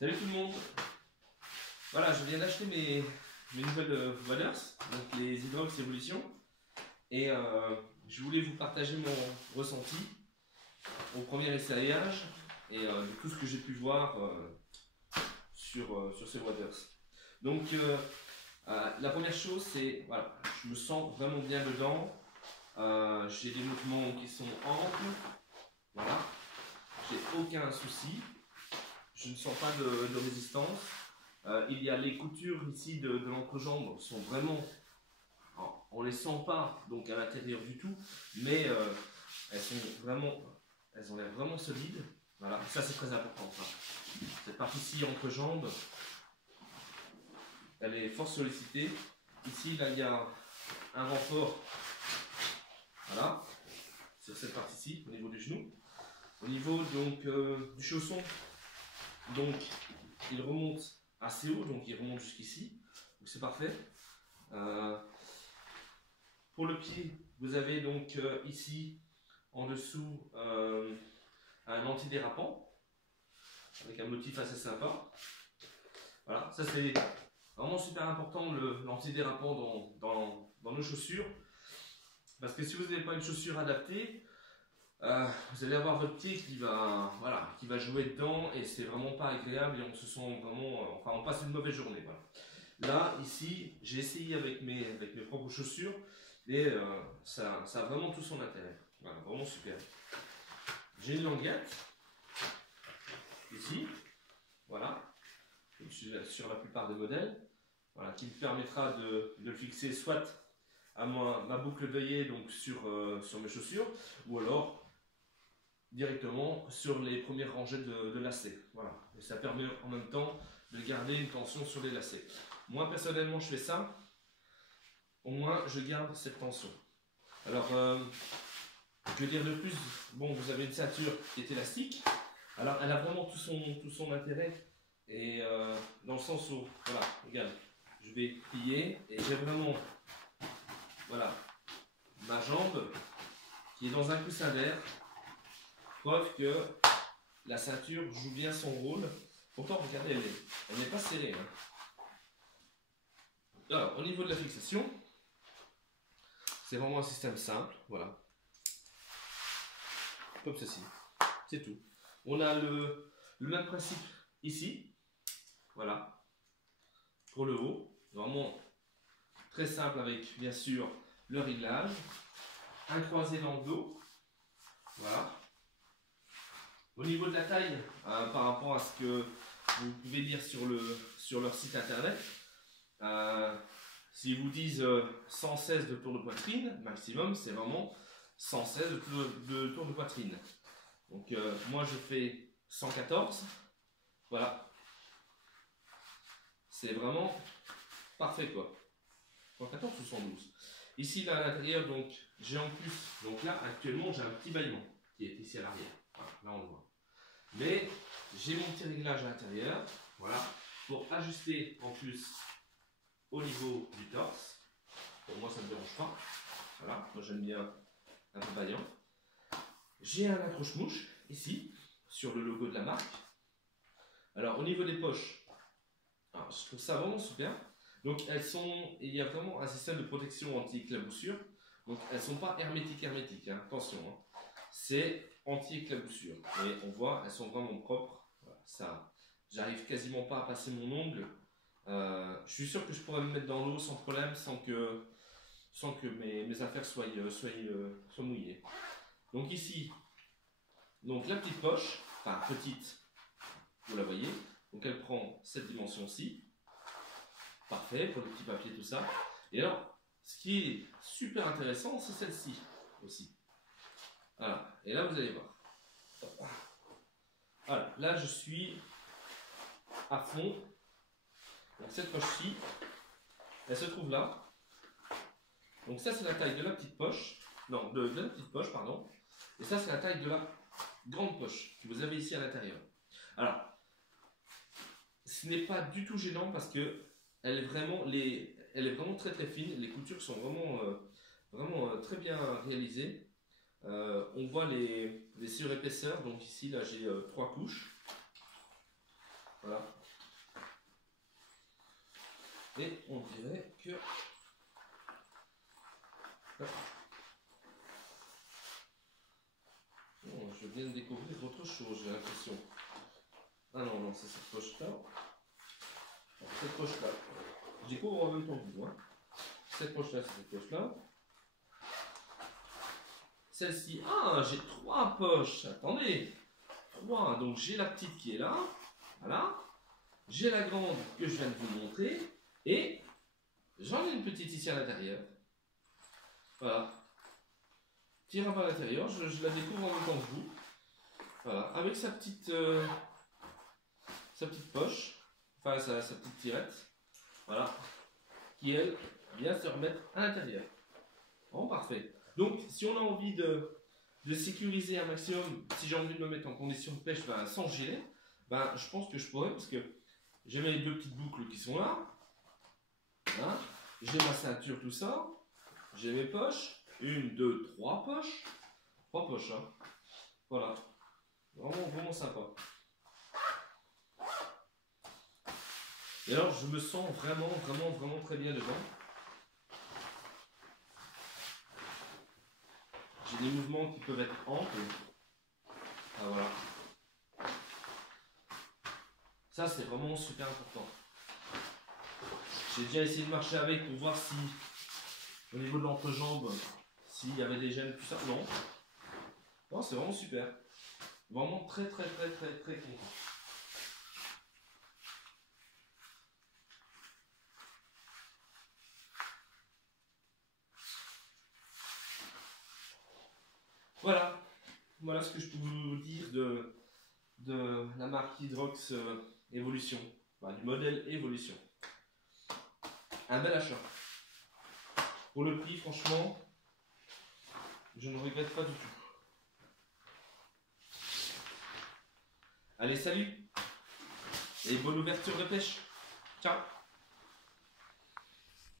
Salut tout le monde. Voilà, je viens d'acheter mes nouvelles Waders, donc les Hydrox Evolution, et je voulais vous partager mon ressenti au premier essayage et de tout ce que j'ai pu voir sur ces Waders. Donc la première chose, c'est voilà, je me sens vraiment bien dedans. J'ai des mouvements qui sont amples, voilà, j'ai aucun souci. Je ne sens pas de résistance. Il y a les coutures ici de l'entrejambe sont vraiment, on les sent pas donc à l'intérieur du tout, mais elles ont l'air vraiment solides. Voilà, ça c'est très important. Ça. Cette partie-ci entrejambe, elle est fort sollicitée. Ici, là, il y a un renfort, voilà, sur cette partie-ci, au niveau du genou. Au niveau donc du chausson, donc il remonte assez haut, donc il remonte jusqu'ici, donc c'est parfait. Pour le pied, vous avez donc ici en dessous un antidérapant avec un motif assez sympa. Voilà, ça c'est vraiment super important, l'antidérapant dans nos chaussures, parce que si vous n'avez pas une chaussure adaptée, vous allez avoir votre pied qui va jouer dedans et c'est vraiment pas agréable et on se sent vraiment, on passe une mauvaise journée. Voilà. Là, ici, j'ai essayé avec mes propres chaussures et ça a vraiment tout son intérêt. Voilà, vraiment super. J'ai une languette ici, voilà, comme sur la plupart des modèles, voilà, qui me permettra de le fixer soit à ma boucle d'œillet donc sur mes chaussures ou alors directement sur les premières rangées de lacets. Voilà. Et ça permet en même temps de garder une tension sur les lacets. Moi personnellement je fais ça, au moins je garde cette tension. Alors que dire de plus? Bon, vous avez une ceinture qui est élastique, alors elle a vraiment tout son intérêt et dans le sens où, voilà, regarde, je vais plier et j'ai vraiment, voilà, ma jambe qui est dans un coussin d'air. Preuve que la ceinture joue bien son rôle. Pourtant, regardez, elle n'est pas serrée. Hein. Alors, au niveau de la fixation, c'est vraiment un système simple. Voilà. Comme ceci. C'est tout. On a le même principe ici. Voilà. Pour le haut. Vraiment très simple avec, bien sûr, le réglage. Un croisé dans le dos. Voilà. Au niveau de la taille, par rapport à ce que vous pouvez lire sur leur site internet, s'ils vous disent 116 de tour de poitrine, maximum, c'est vraiment 116 de tour de poitrine. Donc moi je fais 114, voilà. C'est vraiment parfait quoi. 114 ou 112. Ici là à l'intérieur, donc j'ai en plus, donc là actuellement j'ai un petit bâillement qui est ici à l'arrière. Voilà, là on le voit. Mais j'ai mon petit réglage à l'intérieur, voilà, pour ajuster en plus au niveau du torse. Pour moi ça ne me dérange pas. Voilà, moi j'aime bien un peu vaillant. J'ai un accroche-mouche ici, sur le logo de la marque. Alors au niveau des poches, alors, je trouve ça vraiment super. Donc il y a vraiment un système de protection anti-éclaboussure. Donc elles ne sont pas hermétiques, hein, attention. Hein. C'est anti-éclaboussure. Et on voit, elles sont vraiment propres. Voilà, ça, j'arrive quasiment pas à passer mon ongle. Je suis sûr que je pourrais me mettre dans l'eau sans problème, sans que mes affaires soient mouillées. Donc ici, donc la petite poche, enfin petite, vous la voyez. Donc elle prend cette dimension-ci. Parfait pour les petits papiers, tout ça. Et alors, ce qui est super intéressant, c'est celle-ci aussi. Voilà. Et là, vous allez voir. Voilà. Là, je suis à fond. Donc, cette poche-ci, elle se trouve là. Donc, ça, c'est la taille de la petite poche. Non, de la petite poche, pardon. Et ça, c'est la taille de la grande poche que vous avez ici à l'intérieur. Alors, ce n'est pas du tout gênant parce que elle est vraiment très très fine. Les coutures sont vraiment très bien réalisées. On voit les surépaisseurs. Donc ici, là, j'ai 3 couches. Voilà. Et on dirait que... Hop. Oh, je viens de découvrir autre chose, j'ai l'impression. Ah non, non, c'est cette poche-là. Cette poche-là. Je découvre en même temps que vous. Hein. Cette poche-là, c'est cette poche-là. Celle-ci, ah, j'ai 3 poches. Attendez. 3. Donc j'ai la petite qui est là. Voilà. J'ai la grande que je viens de vous montrer. Et j'en ai une petite ici à l'intérieur. Voilà. Tirable à l'intérieur, je la découvre en même temps que vous. Voilà. Avec sa petite poche. Enfin, sa petite tirette. Voilà. Qui, elle, vient se remettre à l'intérieur. Bon, parfait. Donc, si on a envie de sécuriser un maximum, si j'ai envie de me mettre en condition de pêche sans gilet, je pense que je pourrais, parce que j'ai mes 2 petites boucles qui sont là. Voilà. J'ai ma ceinture, tout ça. J'ai mes poches. 1, 2, 3 poches. 3 poches, hein. Voilà. Vraiment, vraiment sympa. Et alors, je me sens vraiment, vraiment, vraiment très bien dedans. J'ai des mouvements qui peuvent être amples. Ah, voilà. Ça, c'est vraiment super important. J'ai déjà essayé de marcher avec pour voir si, au niveau de l'entrejambe, s'il y avait des gènes, tout ça. Non. Non, c'est vraiment super. Vraiment très, très, très, très, très content. Voilà. Voilà ce que je peux vous dire de la marque Hydrox Evolution. Du modèle Evolution. Un bel achat. Pour le prix, franchement, je ne regrette pas du tout. Allez, salut et bonne ouverture de pêche. Ciao.